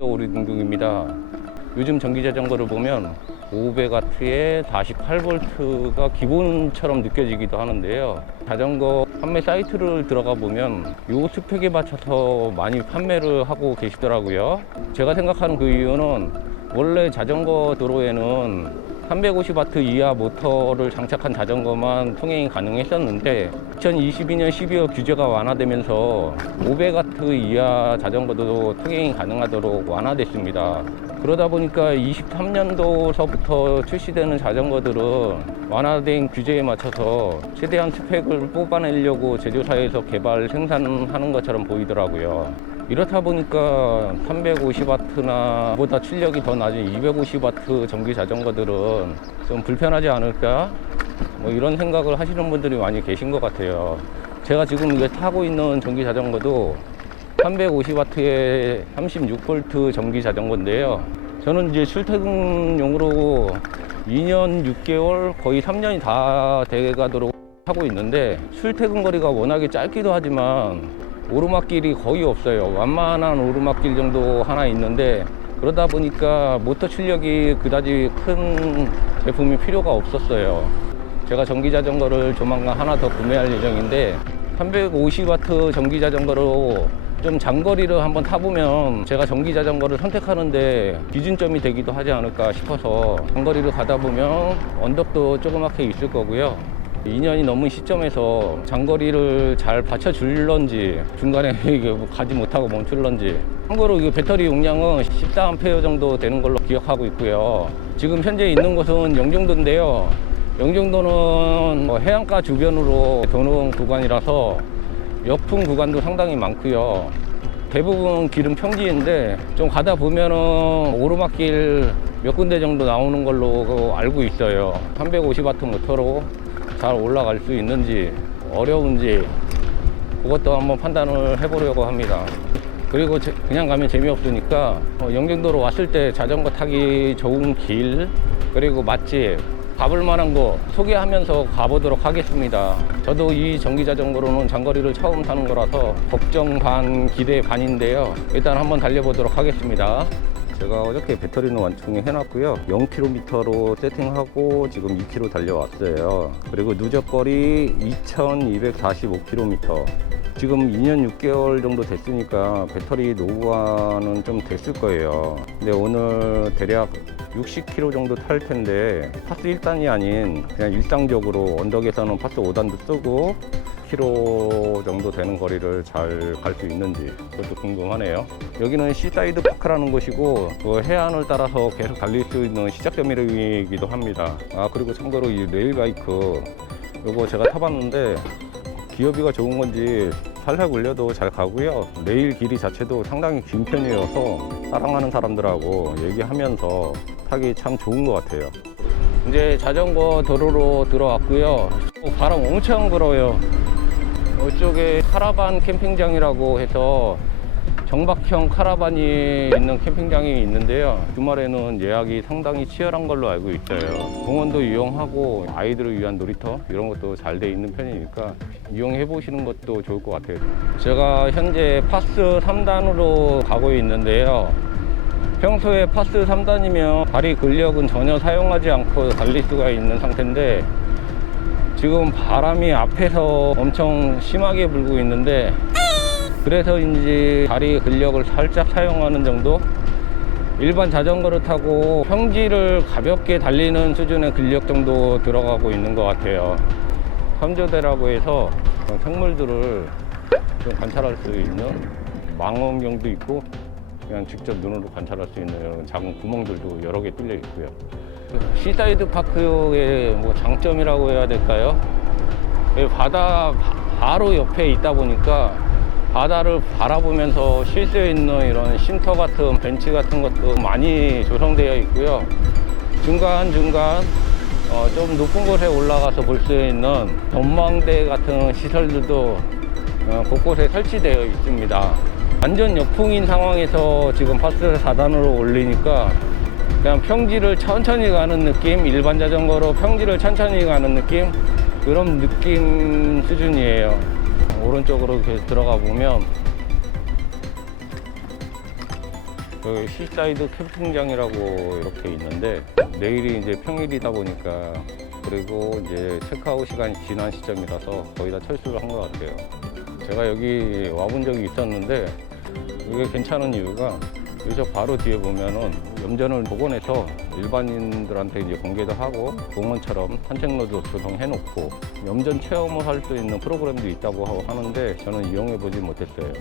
오리둥둥입니다. 요즘 전기자전거를 보면 500W에 48V가 기본처럼 느껴지기도 하는데요. 자전거 판매 사이트를 들어가 보면 이 스펙에 맞춰서 많이 판매를 하고 계시더라고요. 제가 생각하는 그 이유는 원래 자전거 도로에는 350W 이하 모터를 장착한 자전거만 통행이 가능했었는데 2022년 12월 규제가 완화되면서 500W 이하 자전거도 통행이 가능하도록 완화됐습니다. 그러다 보니까 23년도서부터 출시되는 자전거들은 완화된 규제에 맞춰서 최대한 스펙을 뽑아내려고 제조사에서 개발 생산하는 것처럼 보이더라고요. 이렇다 보니까 350W나 보다 출력이 더 낮은 250W 전기 자전거들은 좀 불편하지 않을까? 뭐 이런 생각을 하시는 분들이 많이 계신 것 같아요. 제가 지금 이게 타고 있는 전기 자전거도 350W의 36V 전기 자전거인데요. 저는 이제 출퇴근용으로 2년 6개월, 거의 3년이 다 돼가도록 하고 있는데 출퇴근 거리가 워낙에 짧기도 하지만 오르막길이 거의 없어요. 완만한 오르막길 정도 하나 있는데 그러다 보니까 모터 출력이 그다지 큰 제품이 필요가 없었어요. 제가 전기 자전거를 조만간 하나 더 구매할 예정인데 350W 전기 자전거로 좀 장거리를 한번 타보면 제가 전기 자전거를 선택하는데 기준점이 되기도 하지 않을까 싶어서 장거리를 가다 보면 언덕도 조그맣게 있을 거고요. 2년이 넘은 시점에서 장거리를 잘 받쳐줄런지 중간에 가지 못하고 멈출런지. 참고로 이 배터리 용량은 14A 정도 되는 걸로 기억하고 있고요. 지금 현재 있는 곳은 영종도인데요. 영종도는 해안가 주변으로 도는 구간이라서 역풍 구간도 상당히 많고요. 대부분 길은 평지인데 좀 가다 보면은 오르막길 몇 군데 정도 나오는 걸로 알고 있어요. 350W 모터로 잘 올라갈 수 있는지 어려운지 그것도 한번 판단을 해보려고 합니다. 그리고 그냥 가면 재미없으니까 영종도로 왔을 때 자전거 타기 좋은 길 그리고 맛집 가볼 만한 거 소개하면서 가보도록 하겠습니다. 저도 이 전기 자전거로는 장거리를 처음 타는 거라서 걱정 반 기대 반인데요. 일단 한번 달려보도록 하겠습니다. 제가 어저께 배터리는 완충해 놨고요. 0km로 세팅하고 지금 2km 달려왔어요. 그리고 누적거리 2245km. 지금 2년 6개월 정도 됐으니까 배터리 노후화는 좀 됐을 거예요. 근데 오늘 대략 60km 정도 탈 텐데 파스 1단이 아닌 그냥 일상적으로 언덕에서는 파스 5단도 쓰고 km 정도 되는 거리를 잘 갈 수 있는지 그것도 궁금하네요. 여기는 시사이드 파크라는 곳이고 그 해안을 따라서 계속 달릴 수 있는 시작점이기도 합니다. 그리고 참고로 이 레일바이크 이거 제가 타봤는데 기어비가 좋은 건지 살살 굴려도 잘 가고요. 레일 길이 자체도 상당히 긴 편이어서 따라가는 사람들하고 얘기하면서 타기 참 좋은 것 같아요. 이제 자전거 도로로 들어왔고요. 바람 엄청 불어요. 이쪽에 카라반 캠핑장이라고 해서 정박형 카라반이 있는 캠핑장이 있는데요. 주말에는 예약이 상당히 치열한 걸로 알고 있어요. 공원도 이용하고 아이들을 위한 놀이터 이런 것도 잘 돼 있는 편이니까 이용해 보시는 것도 좋을 것 같아요. 제가 현재 파스 3단으로 가고 있는데요. 평소에 파스 3단이면 다리 근력은 전혀 사용하지 않고 달릴 수가 있는 상태인데 지금 바람이 앞에서 엄청 심하게 불고 있는데 그래서인지 다리 근력을 살짝 사용하는 정도? 일반 자전거를 타고 평지를 가볍게 달리는 수준의 근력 정도 들어가고 있는 것 같아요. 삼조대라고 해서 생물들을 좀 관찰할 수 있는 망원경도 있고 그냥 직접 눈으로 관찰할 수 있는 이런 작은 구멍들도 여러 개 뚫려 있고요. 시사이드 파크의 뭐 장점이라고 해야 될까요? 바다 바로 옆에 있다 보니까 바다를 바라보면서 쉴 수 있는 이런 쉼터 같은 벤치 같은 것도 많이 조성되어 있고요. 중간중간 좀 높은 곳에 올라가서 볼 수 있는 전망대 같은 시설들도 곳곳에 설치되어 있습니다. 완전 역풍인 상황에서 지금 파스 4단으로 올리니까 그냥 평지를 천천히 가는 느낌, 일반 자전거로 평지를 천천히 가는 느낌, 그런 느낌 수준이에요. 오른쪽으로 계속 들어가 보면 그 시사이드 캠핑장이라고 이렇게 있는데 내일이 이제 평일이다 보니까 그리고 이제 체크아웃 시간이 지난 시점이라서 거의 다 철수를 한 것 같아요. 제가 여기 와본 적이 있었는데 이게 괜찮은 이유가 여기서 바로 뒤에 보면은 염전을 복원해서 일반인들한테 이제 공개도 하고 공원처럼 산책로도 조성해놓고 염전 체험을 할 수 있는 프로그램도 있다고 하는데 저는 이용해보지 못했어요.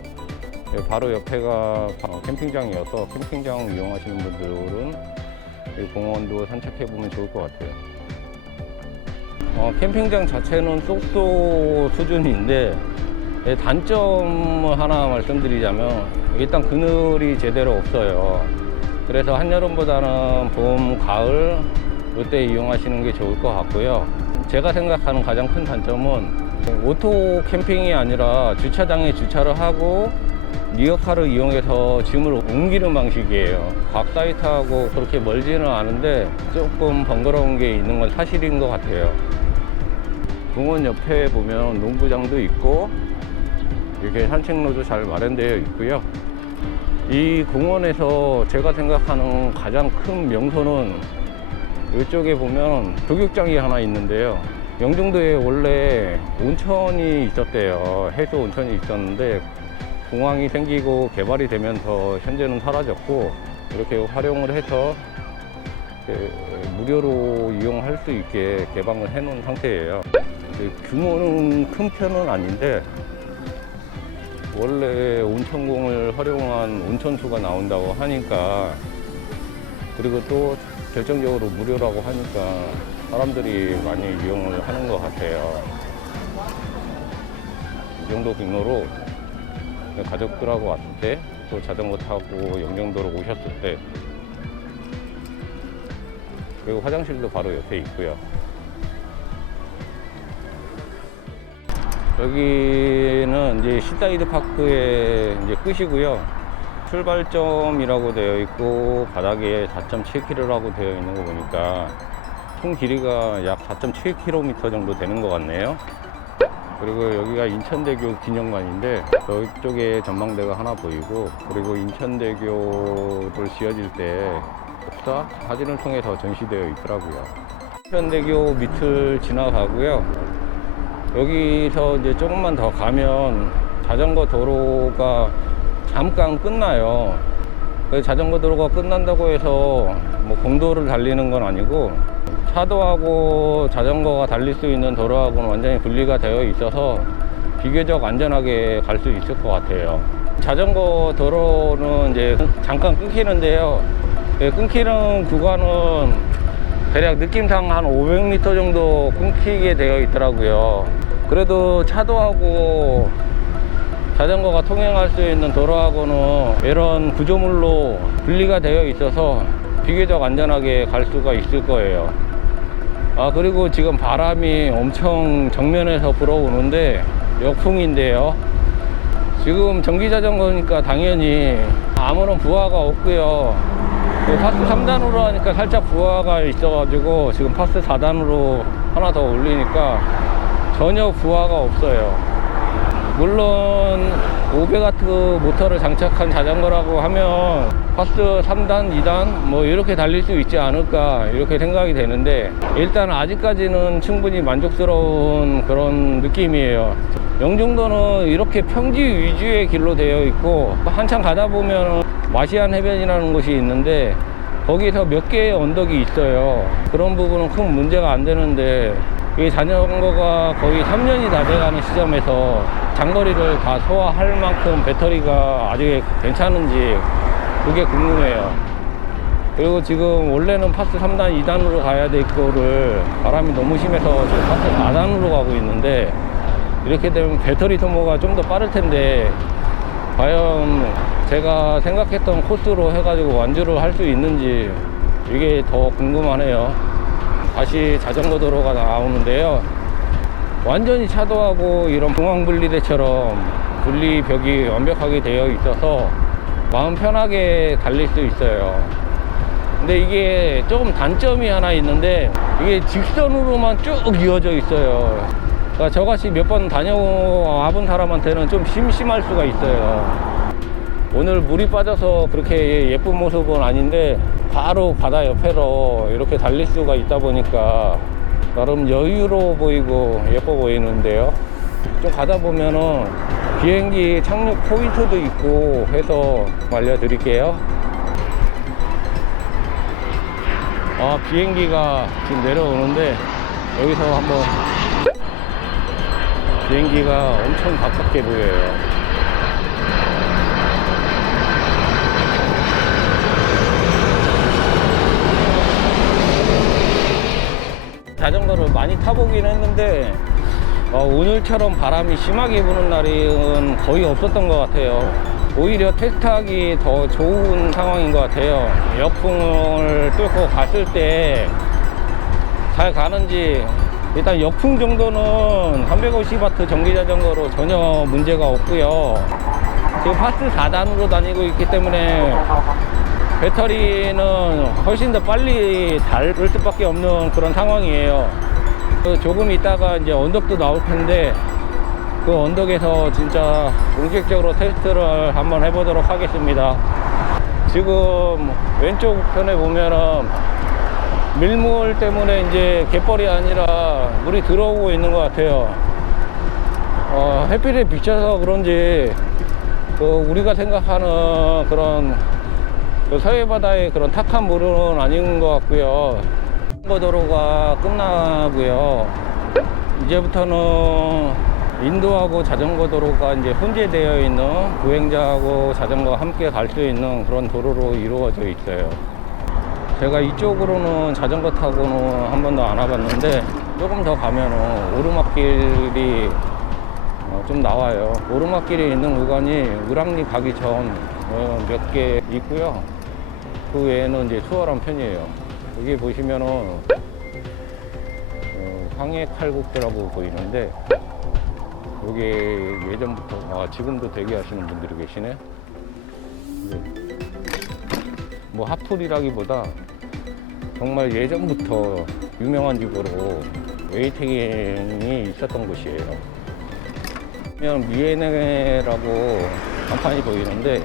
바로 옆에가 캠핑장이어서 캠핑장 이용하시는 분들은 이 공원도 산책해보면 좋을 것 같아요. 캠핑장 자체는 쏙쏙 수준인데 단점을 하나 말씀드리자면 일단 그늘이 제대로 없어요. 그래서 한여름보다는 봄, 가을 이때 이용하시는 게 좋을 것 같고요. 제가 생각하는 가장 큰 단점은 오토 캠핑이 아니라 주차장에 주차를 하고 리어카를 이용해서 짐을 옮기는 방식이에요. 각 사이트하고 그렇게 멀지는 않은데 조금 번거로운 게 있는 건 사실인 것 같아요. 공원 옆에 보면 농구장도 있고 이렇게 산책로도 잘 마련되어 있고요. 이 공원에서 제가 생각하는 가장 큰 명소는 이쪽에 보면 조격장이 하나 있는데요. 영종도에 원래 온천이 있었대요. 해수 온천이 있었는데 공항이 생기고 개발이 되면서 현재는 사라졌고 이렇게 활용을 해서 무료로 이용할 수 있게 개방을 해 놓은 상태예요. 규모는 큰 편은 아닌데 원래 온천공을 활용한 온천수가 나온다고 하니까 그리고 또 결정적으로 무료라고 하니까 사람들이 많이 이용을 하는 것 같아요. 이 정도 규모로 가족들하고 왔을 때 또 자전거 타고 영종도로 오셨을 때 그리고 화장실도 바로 옆에 있고요. 여기는 이제 시사이드 파크의 이제 끝이고요. 출발점이라고 되어 있고 바닥에 4.7km라고 되어 있는 거 보니까 총 길이가 약 4.7km 정도 되는 것 같네요. 그리고 여기가 인천대교 기념관인데 저쪽에 전망대가 하나 보이고 그리고 인천대교를 지어질 때 역사 사진을 통해서 전시되어 있더라고요. 인천대교 밑을 지나가고요. 여기서 이제 조금만 더 가면 자전거 도로가 잠깐 끝나요. 자전거 도로가 끝난다고 해서 뭐 공도를 달리는 건 아니고 차도하고 자전거가 달릴 수 있는 도로하고는 완전히 분리가 되어 있어서 비교적 안전하게 갈 수 있을 것 같아요. 자전거 도로는 이제 잠깐 끊기는데요. 끊기는 구간은 대략 느낌상 한 500m 정도 끊기게 되어 있더라고요. 그래도 차도하고 자전거가 통행할 수 있는 도로하고는 이런 구조물로 분리가 되어 있어서 비교적 안전하게 갈 수가 있을 거예요. 그리고 지금 바람이 엄청 정면에서 불어오는데 역풍인데요. 지금 전기자전거니까 당연히 아무런 부하가 없고요. 파스 3단으로 하니까 살짝 부하가 있어가지고 지금 파스 4단으로 하나 더 올리니까 전혀 부하가 없어요. 물론 500W 모터를 장착한 자전거라고 하면 파스 3단, 2단 뭐 이렇게 달릴 수 있지 않을까 이렇게 생각이 되는데 일단 아직까지는 충분히 만족스러운 그런 느낌이에요. 영종도는 이렇게 평지 위주의 길로 되어 있고 한참 가다 보면 마시안 해변이라는 곳이 있는데 거기서 몇 개의 언덕이 있어요. 그런 부분은 큰 문제가 안 되는데 이 자전거가 거의 3년이 다 돼가는 시점에서 장거리를 다 소화할 만큼 배터리가 아직 괜찮은지 그게 궁금해요. 그리고 지금 원래는 파스 3단, 2단으로 가야 될 거를 바람이 너무 심해서 지금 파스 4단으로 가고 있는데 이렇게 되면 배터리 소모가 좀 더 빠를 텐데 과연 제가 생각했던 코스로 해가지고 완주를 할 수 있는지 이게 더 궁금하네요. 다시 자전거 도로가 나오는데요. 완전히 차도하고 이런 공항분리대처럼 분리벽이 완벽하게 되어 있어서 마음 편하게 달릴 수 있어요. 근데 이게 조금 단점이 하나 있는데 이게 직선으로만 쭉 이어져 있어요. 그러니까 저같이 몇 번 다녀와본 사람한테는 좀 심심할 수가 있어요. 오늘 물이 빠져서 그렇게 예쁜 모습은 아닌데 바로 바다 옆에로 이렇게 달릴 수가 있다 보니까 나름 여유로워 보이고 예뻐 보이는데요. 좀 가다 보면은 비행기 착륙 포인트도 있고 해서 알려드릴게요. 비행기가 지금 내려오는데 여기서 한번 비행기가 엄청 가깝게 보여요. 자전거를 많이 타보긴 했는데 오늘처럼 바람이 심하게 부는 날은 거의 없었던 것 같아요. 오히려 테스트하기 더 좋은 상황인 것 같아요. 역풍을 뚫고 갔을 때 잘 가는지, 일단 역풍 정도는 350W 전기자전거로 전혀 문제가 없고요. 지금 파스 4단으로 다니고 있기 때문에 배터리는 훨씬 더 빨리 닳을 수밖에 없는 그런 상황이에요. 조금 있다가 이제 언덕도 나올 텐데 그 언덕에서 진짜 본격적으로 테스트를 한번 해보도록 하겠습니다. 지금 왼쪽 편에 보면은 밀물 때문에 이제 갯벌이 아니라 물이 들어오고 있는 것 같아요. 햇빛에 비쳐서 그런지 우리가 생각하는 그런 서해바다의 그런 탁한 물은 아닌 것 같고요. 도로가 끝나고요. 이제부터는 인도하고 자전거 도로가 이제 혼재되어 있는 보행자하고 자전거가 함께 갈 수 있는 그런 도로로 이루어져 있어요. 제가 이쪽으로는 자전거 타고는 한 번도 안 와봤는데 조금 더 가면은 오르막길이 좀 나와요. 오르막길이 있는 구간이 을왕리 가기 전 몇 개 있고요. 그 외에는 이제 수월한 편이에요. 여기 보시면은 황해 칼국수라고 보이는데 여기 예전부터 지금도 대기하시는 분들이 계시네. 뭐 핫플이라기보다 정말 예전부터 유명한 집으로 웨이팅이 있었던 곳이에요. 그냥 미에네라고 간판이 보이는데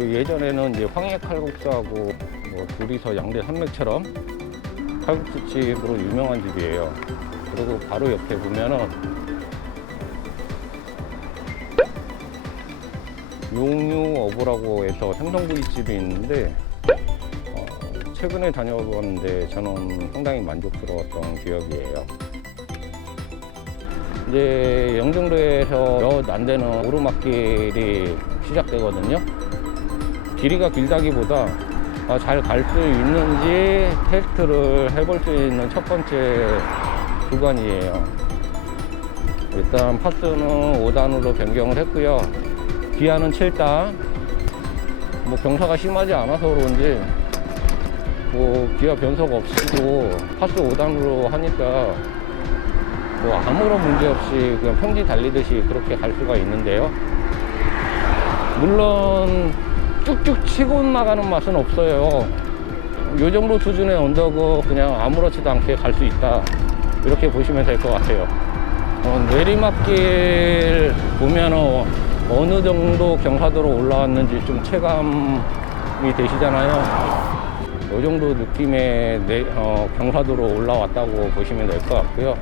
예전에는 이제 황해 칼국수하고 뭐 둘이서 양대 산맥처럼 칼국수집으로 유명한 집이에요. 그리고 바로 옆에 보면은 용유어부라고 해서 생선구이집이 있는데 최근에 다녀봤는데 저는 상당히 만족스러웠던 기억이에요. 이제 영종도에서 몇 안 되는 오르막길이 시작되거든요. 길이가 길다기보다 잘 갈 수 있는지 테스트를 해볼 수 있는 첫 번째 구간이에요. 일단 파스는 5단으로 변경을 했고요. 기아는 7단. 뭐 경사가 심하지 않아서 그런지 뭐 기아 변속 없이도 파스 5단으로 하니까 뭐 아무런 문제 없이 그냥 평지 달리듯이 그렇게 갈 수가 있는데요. 물론 쭉쭉 치고 나가는 맛은 없어요. 요 정도 수준의 언덕은 그냥 아무렇지도 않게 갈 수 있다, 이렇게 보시면 될 것 같아요. 내리막길 보면 어느 정도 경사도로 올라왔는지 좀 체감이 되시잖아요. 이 정도 느낌의 경사도로 올라왔다고 보시면 될 것 같고요.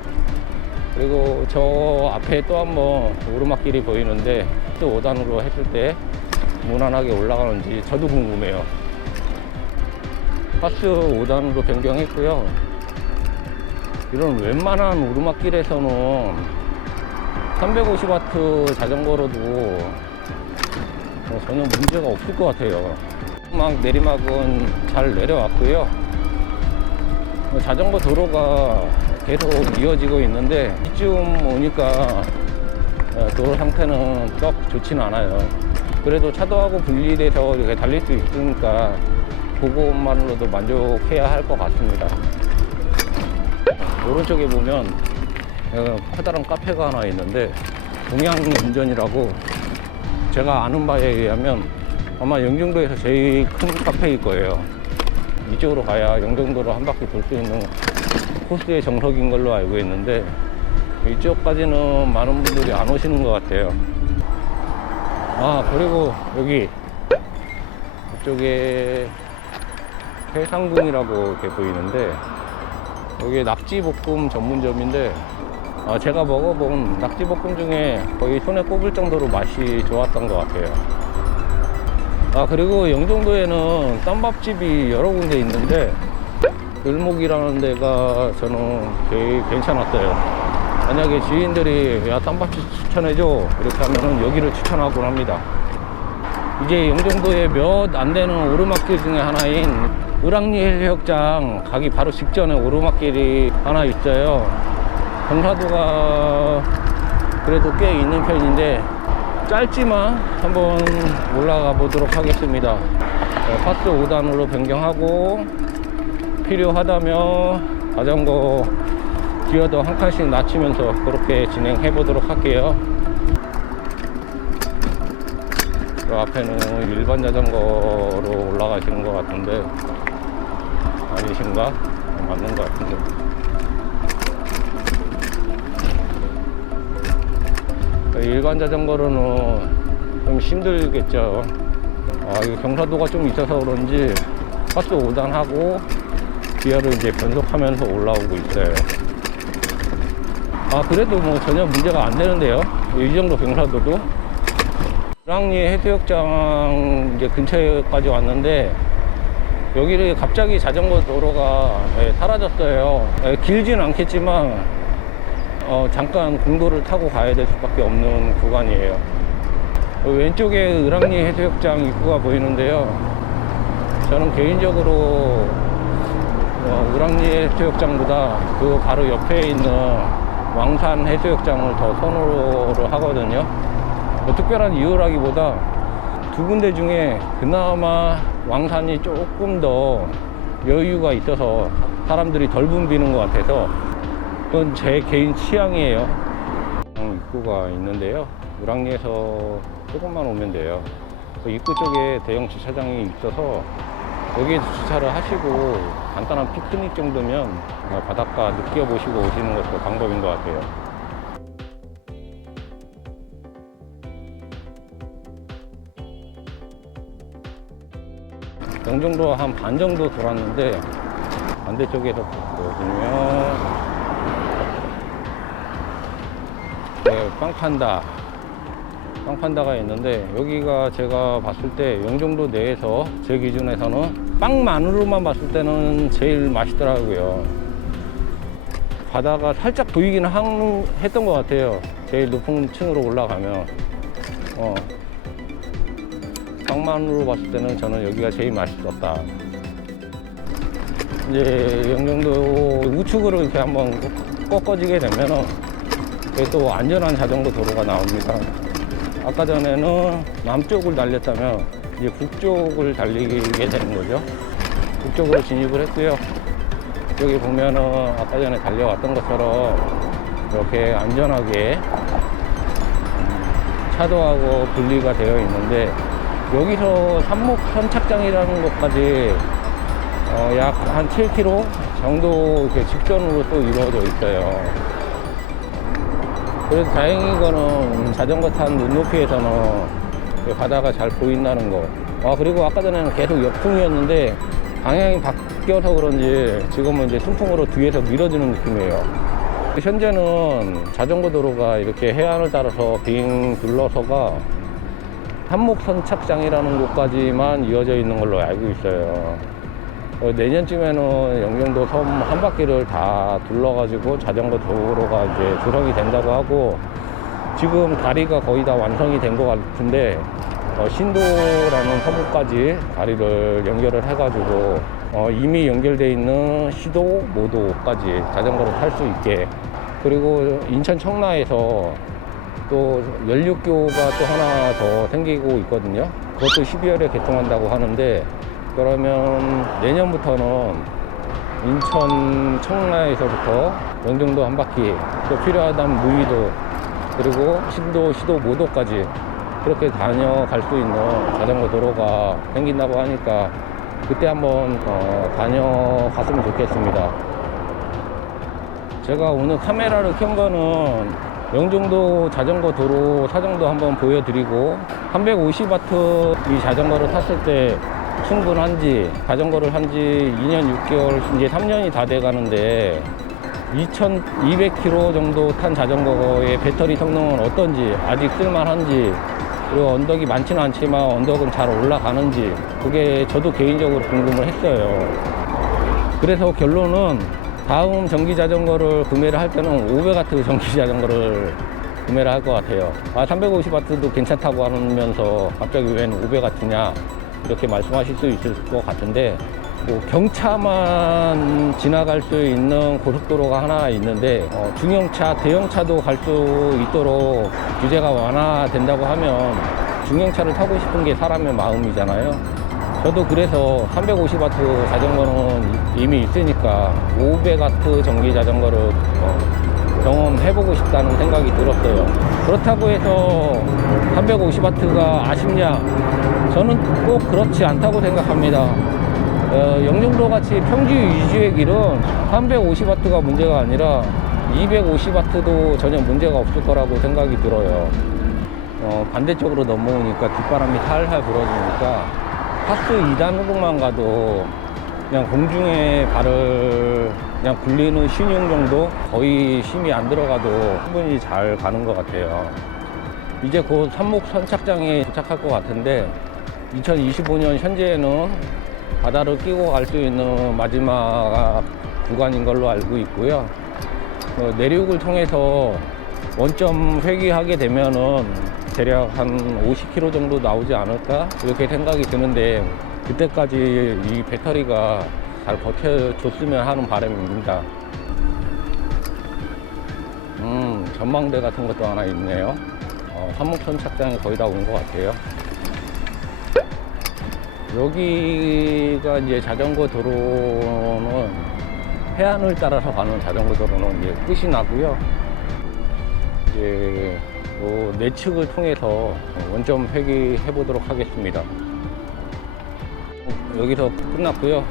그리고 저 앞에 또 한번 오르막길이 보이는데 또 5단으로 했을 때 무난하게 올라가는지 저도 궁금해요. 파스 5단으로 변경했고요. 이런 웬만한 오르막길에서는 350W 자전거로도 전혀 문제가 없을 것 같아요. 내리막은 잘 내려왔고요. 자전거 도로가 계속 이어지고 있는데 이쯤 오니까 도로 상태는 썩 좋지는 않아요. 그래도 차도하고 분리돼서 이렇게 달릴 수 있으니까 그것만으로도 만족해야 할 것 같습니다. 오른쪽에 보면 커다란 카페가 하나 있는데 동양운전이라고, 제가 아는 바에 의하면 아마 영종도에서 제일 큰 카페일 거예요. 이쪽으로 가야 영종도를 한 바퀴 돌 수 있는 코스의 정석인 걸로 알고 있는데 이쪽까지는 많은 분들이 안 오시는 것 같아요. 그리고 여기 이쪽에 해상궁이라고 이렇게 보이는데, 여기 낙지볶음 전문점인데, 제가 먹어본 낙지볶음 중에 거의 손에 꼽을 정도로 맛이 좋았던 것 같아요. 그리고 영종도에는 쌈밥집이 여러 군데 있는데, 을목이라는 데가 저는 되게 괜찮았어요. 만약에 지인들이 야 쌈밥집 추천해줘 이렇게 하면은 여기를 추천하곤 합니다. 이제 영종도에 몇 안 되는 오르막길 중에 하나인 을왕리 해수욕장 가기 바로 직전에 오르막길이 하나 있어요. 경사도가 그래도 꽤 있는 편인데 짧지만 한번 올라가 보도록 하겠습니다. 파스 5단으로 변경하고 필요하다면 자전거 기어도 한 칸씩 낮추면서 그렇게 진행해 보도록 할게요. 그 앞에는 일반 자전거로 올라가시는 것 같은데 아니신가? 맞는 것 같은데. 일반 자전거로는 좀 힘들겠죠. 이거 경사도가 좀 있어서 그런지 파스 5단 하고 기어를 이제 변속하면서 올라오고 있어요. 그래도 뭐 전혀 문제가 안 되는데요. 이 정도 경사도도. 을왕리 해수욕장 이제 근처까지 왔는데 여기를 갑자기 자전거 도로가 사라졌어요. 길진 않겠지만 잠깐 공도를 타고 가야 될 수밖에 없는 구간이에요. 왼쪽에 을왕리 해수욕장 입구가 보이는데요. 저는 개인적으로 을왕리 해수욕장보다 그 바로 옆에 있는 왕산 해수욕장을 더 선호를 하거든요. 특별한 이유라기보다 두 군데 중에 그나마 왕산이 조금 더 여유가 있어서 사람들이 덜 붐비는 것 같아서 그건 제 개인 취향이에요. 입구가 있는데요. 을왕리에서 조금만 오면 돼요. 그 입구 쪽에 대형 주차장이 있어서 여기에 주차를 하시고 간단한 피크닉 정도면 바닷가 느껴보시고 오시는 것도 방법인 것 같아요. 영종도 한 반 정도 돌았는데 반대쪽에서 보시면 빵판다가 있는데 여기가 제가 봤을 때 영종도 내에서 제 기준에서는 빵만으로만 봤을 때는 제일 맛있더라고요. 바다가 살짝 보이긴 했던 것 같아요. 제일 높은 층으로 올라가면 빵만으로 봤을 때는 저는 여기가 제일 맛있었다. 이제 영종도 우측으로 이렇게 한번 꺾어지게 되면은 또 안전한 자전거 도로가 나옵니다. 아까 전에는 남쪽을 달렸다면 이제 북쪽을 달리게 되는 거죠. 북쪽으로 진입을 했고요. 여기 보면은 아까 전에 달려왔던 것처럼 이렇게 안전하게 차도하고 분리가 되어 있는데 여기서 산목 선착장이라는 것까지 약 한 7km 정도 이렇게 직선으로 또 이루어져 있어요. 그래서 다행인 거는 자전거 탄 눈높이에서는 바다가 잘 보인다는 거. 그리고 아까 전에는 계속 역풍이었는데 방향이 바뀌어서 그런지 지금은 이제 순풍으로 뒤에서 밀어주는 느낌이에요. 현재는 자전거 도로가 이렇게 해안을 따라서 빙 둘러서가 한목선착장이라는 곳까지만 이어져 있는 걸로 알고 있어요. 내년쯤에는 영종도 섬 한 바퀴를 다 둘러가지고 자전거 도로가 이제 조성이 된다고 하고 지금 다리가 거의 다 완성이 된 것 같은데 신도라는 섬까지 다리를 연결을 해가지고 이미 연결되어 있는 시도, 모도까지 자전거를 탈 수 있게. 그리고 인천 청라에서 또 연륙교가 또 하나 더 생기고 있거든요. 그것도 12월에 개통한다고 하는데 그러면 내년부터는 인천 청라에서부터 영종도 한 바퀴, 또 필요하다면 무의도, 그리고 신도, 시도, 모도까지 그렇게 다녀갈 수 있는 자전거 도로가 생긴다고 하니까 그때 한번 다녀갔으면 좋겠습니다. 제가 오늘 카메라를 켠 거는 영종도 자전거 도로 사정도 한번 보여드리고 350W 이 자전거를 탔을 때 충분한지, 자전거를 한 지 2년 6개월, 이제 3년이 다 돼 가는데 2200km 정도 탄 자전거의 배터리 성능은 어떤지, 아직 쓸만한지, 그리고 언덕이 많지는 않지만 언덕은 잘 올라가는지, 그게 저도 개인적으로 궁금을 했어요. 그래서 결론은 다음 전기 자전거를 구매를 할 때는 500W 전기 자전거를 구매를 할 것 같아요. 350W도 괜찮다고 하면서 갑자기 웬 500W냐 이렇게 말씀하실 수 있을 것 같은데, 뭐 경차만 지나갈 수 있는 고속도로가 하나 있는데 중형차, 대형차도 갈 수 있도록 규제가 완화된다고 하면 중형차를 타고 싶은 게 사람의 마음이잖아요. 저도 그래서 350W 자전거는 이미 있으니까 500W 전기 자전거를 경험해보고 싶다는 생각이 들었어요. 그렇다고 해서 350W가 아쉽냐? 저는 꼭 그렇지 않다고 생각합니다. 영종도 같이 평지 위주의 길은 350W가 문제가 아니라 250W도 전혀 문제가 없을 거라고 생각이 들어요. 반대쪽으로 넘어오니까 뒷바람이 살살 불어주니까 파스 2단으로만 가도 그냥 공중에 발을 그냥 굴리는 신용 정도, 거의 힘이 안 들어가도 충분히 잘 가는 것 같아요. 이제 곧 산목 선착장에 도착할 것 같은데 2025년 현재에는 바다를 끼고 갈 수 있는 마지막 구간인 걸로 알고 있고요. 내륙을 통해서 원점 회귀하게 되면은 대략 한 50km 정도 나오지 않을까 이렇게 생각이 드는데, 그때까지 이 배터리가 잘 버텨줬으면 하는 바람입니다. 전망대 같은 것도 하나 있네요. 산목선 착장이 거의 다 온 것 같아요. 여기가 이제 자전거 도로는 해안을 따라서 가는 자전거 도로는 이제 끝이 나고요. 이제 내측을 통해서 원점 회귀해 보도록 하겠습니다. 여기서 끝났고요.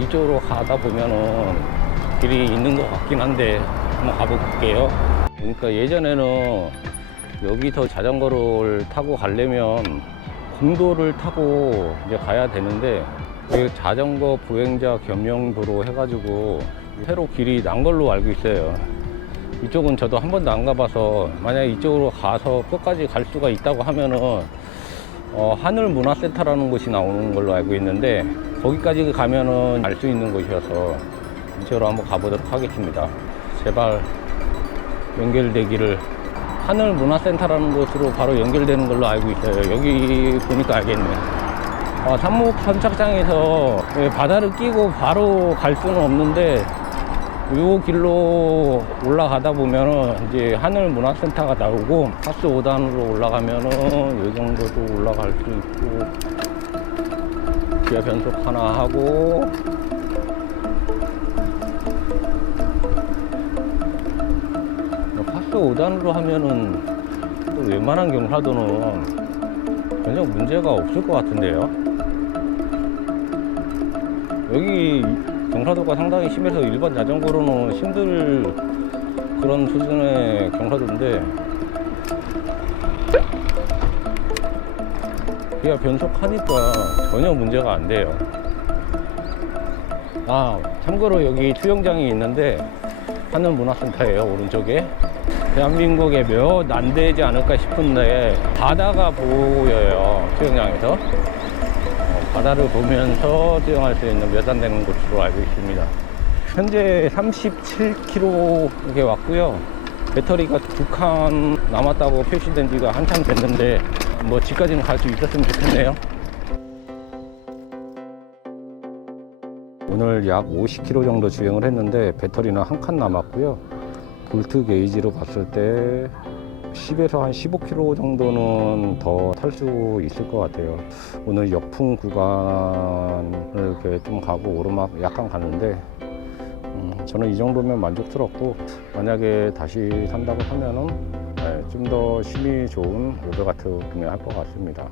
이쪽으로 가다 보면은 길이 있는 것 같긴 한데 한번 가볼게요. 그러니까 예전에는 여기서 자전거를 타고 가려면 공도를 타고 이제 가야 되는데, 자전거 보행자 겸용도로 해가지고 새로 길이 난 걸로 알고 있어요. 이쪽은 저도 한 번도 안 가봐서 만약에 이쪽으로 가서 끝까지 갈 수가 있다고 하면은 하늘문화센터라는 곳이 나오는 걸로 알고 있는데, 거기까지 가면은 알 수 있는 곳이어서 이쪽으로 한번 가보도록 하겠습니다. 제발 연결되기를. 하늘문화센터라는 곳으로 바로 연결되는 걸로 알고 있어요. 여기 보니까 알겠네. 산목 선착장에서 바다를 끼고 바로 갈 수는 없는데, 이 길로 올라가다 보면은 이제 하늘문화센터가 나오고 파스 5단으로 올라가면은 이 정도도 올라갈 수 있고, 기아 변속 하나 하고, 파스 5단으로 하면은 또 웬만한 경사도는 전혀 문제가 없을 것 같은데요. 여기 경사도가 상당히 심해서 일반 자전거로는 힘들 그런 수준의 경사도인데, 기아 변속하니까 전혀 문제가 안 돼요. 참고로 여기 수영장이 있는데 하늘문화센터예요. 오른쪽에 대한민국에 몇 안 되지 않을까 싶은데 바다가 보여요. 수영장에서 바다를 보면서 수영할 수 있는 몇 안 되는 곳으로 알고 있습니다. 현재 37km 이렇게 왔고요. 배터리가 2칸 남았다고 표시된 지가 한참 됐는데 뭐 집까지는 갈 수 있었으면 좋겠네요. 오늘 약 50km 정도 주행을 했는데 배터리는 한 칸 남았고요. 볼트 게이지로 봤을 때 10에서 한 15km 정도는 더 탈 수 있을 것 같아요. 오늘 역풍 구간을 이렇게 좀 가고 오르막 약간 갔는데 저는 이 정도면 만족스럽고, 만약에 다시 산다고 하면은 좀 더 힘이 좋은 500W 구매할 것 같습니다.